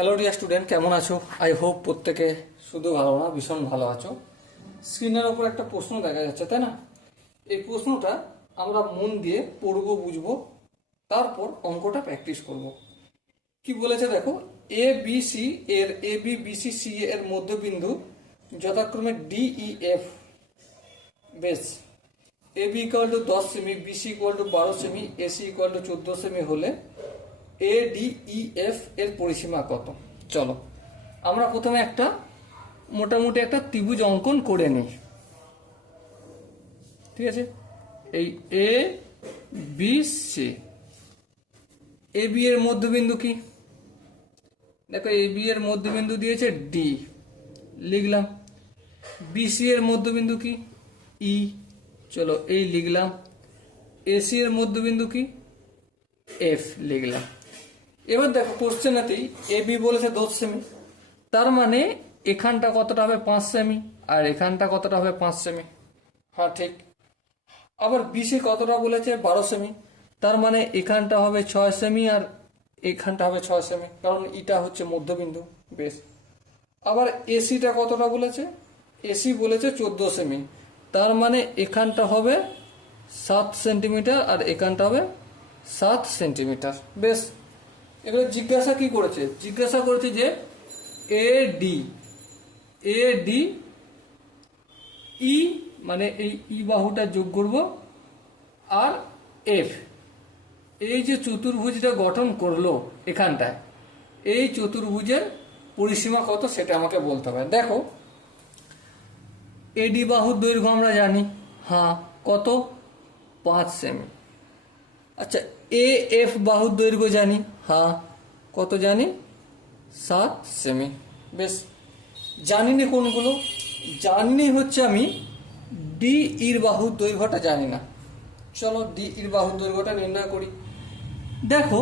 Hello dear student, কেমন আছো? I hope প্রত্যেকে শুধু ভালো না, ভীষণ ভালো আছো। স্ক্রিনের ওপর একটা প্রশ্ন দেখা যাচ্ছে, তাই না? এই প্রশ্নটা আমরা মন দিয়ে পড়বো, বুঝবো, তারপর অঙ্কটা প্র্যাকটিস করব। কি বলেছে দেখো, এ বি সি এর A B B C C এর মধ্যবিন্দু যথাক্রমে D E F base A B equal to 10 সেমি, বি সি ইকুয়াল টু 12 সেমি, এ সি ইকুয়াল টু 14 সেমি হলে এ ডি ই এফ এর পরিসীমা কত? চলো আমরা প্রথমে একটা মোটামুটি একটা ত্রিভুজ অঙ্কন করে নিই। ঠিক আছে, এই এ বি সি, এ বি এর মধ্যবিন্দু কি? দেখো, এ বি এর মধ্যবিন্দু দিয়েছে ডি, লিখলাম। বি সি এর মধ্যবিন্দু কি? ই, চলো এই লিখলাম। এসি এর মধ্যবিন্দু কি? এফ, লিখলাম। এবার দেখো কোশ্চেনেতেই এ বি বলেছে 10 সেমি, তার মানে এখানটা কতটা হবে? 5 সেমি, আর এখানটা কতটা হবে? 5 সেমি। হ্যাঁ ঠিক। আবার বিসি কতটা বলেছে? 12 সেমি, তার মানে এখানটা হবে 6 সেমি আর এখানটা হবে 6 সেমি, কারণ এটা হচ্ছে মধ্যবিন্দু। বেশ। আবার এসিটা কতটা বলেছে? এসি বলেছে 14 সেমি, তার মানে এখানটা হবে 7 সেন্টিমিটার আর এখানটা হবে 7 সেন্টিমিটার। বেশ। এবারে জিজ্ঞাসা কি করেছে? জিজ্ঞাসা করেছে যে এ ডি ই, মানে এই ই বাহুটা যোগ করব, আর এফ, এই যে চতুর্ভুজটা গঠন করলো এখানটায়, এই চতুর্ভুজের পরিসীমা কত সেটা আমাকে বলতে হবে। দেখো, এডি বাহুর দৈর্ঘ্য আমরা জানি, হ্যাঁ কত? 5 সেমি। আচ্ছা, এ এফ বাহুর দৈর্ঘ্য জানি, হ্যাঁ কত জানি? 7 সেমি। বেশ। জানিনি কোনগুলো? জানিনি হচ্ছে আমি ডি ইর বাহুর দৈর্ঘ্যটা জানি না। চলো ডি ইর বাহুর দৈর্ঘ্যটা নির্ণয় করি। দেখো,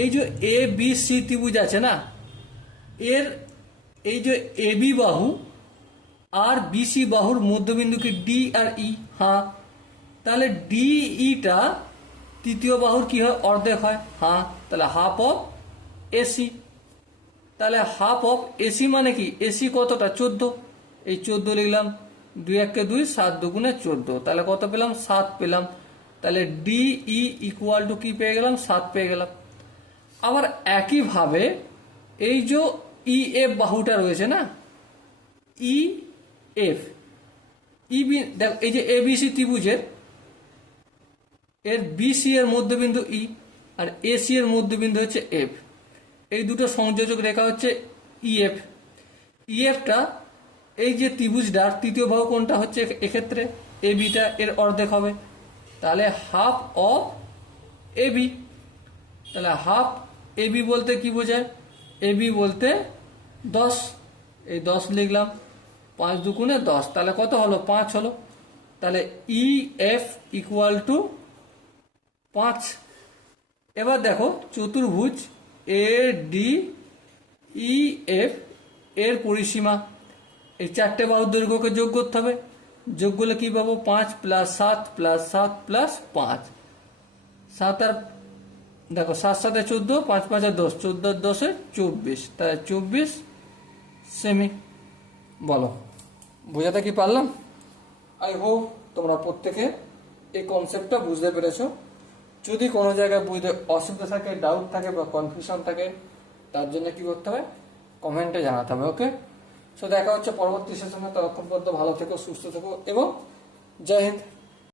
এই যে এ বি সি ত্রিভুজ আছে না, এর এই যে এ বি বাহু আর বিসি বাহুর মধ্যবিন্দু কি? ডি আর ই, হ্যাঁ। তাহলে ডি ইটা তৃতীয় বাহুর কি হয়? অর্ধেক হয়, হ্যাঁ। তাহলে হাফ অফ এসি। তাহলে হাফ অফ এসি মানে কি? এসি কতটা? 14। এই 14 লিখলাম। 2 1 2, 7 2 14। তাহলে কত পেলাম? 7 পেলাম। তাহলে ডি ই ইকুয়াল টু কি পেয়ে গেলাম? 7 পেয়ে গেলাম। আবার একইভাবে এই যে ই এফ বাহুটা রয়েছে না, ই এফ, ইবি, দেখো এই যে এবিসি ত্রিভুজের এর বিসি এর মধ্যবিন্দু ই আর এসি এর মধ্যবিন্দু হচ্ছে এফ, এই দুটো সংযোজক রেখা হচ্ছে ইএফ। ইএফটা এই যে ত্রিভুজটার তৃতীয় বাহু কোনটা হচ্ছে? এক্ষেত্রে এবিটা, এর অর্ধেক হবে। তাহলে হাফ অফ এবি। তাহলে হাফ এবি বলতে কি বোঝায়? এবি বলতে 10। এই 10 লিখলাম। 5 2 10, তাহলে কত হলো? 5 হলো। তাহলে ই এফ ইকুয়াল টু 5। এবার দেখো, চতুর্ভুজ এ ডি ই এফ এর পরিসীমা, এই চারটে বাহুর দৈর্ঘ্যকে যোগ করতে হবে। যোগ করলে কি পাবো? 5 + 7 + 7 + 5। 7 আর দেখো, 7 7 14, 5 5 10, 14 10 24, তাহলে 24 সেমি। বলো, বোঝাতে কি পারলাম? আই হোপ তোমরা প্রত্যেকে এই কনসেপ্টটা বুঝতে পেরেছো। যদি কোনো জায়গায় বুঝতে অসুবিধা থাকে, ডাউট থাকে বা কনফিউশন থাকে, তার জন্য কি করতে হবে? কমেন্টে জানাতে হবে। ওকে, সো দেখা হচ্ছে পরবর্তী সেশনে। ততক্ষণ পর্যন্ত ভালো থেকো, সুস্থ থেকো এবং জয় হিন্দ।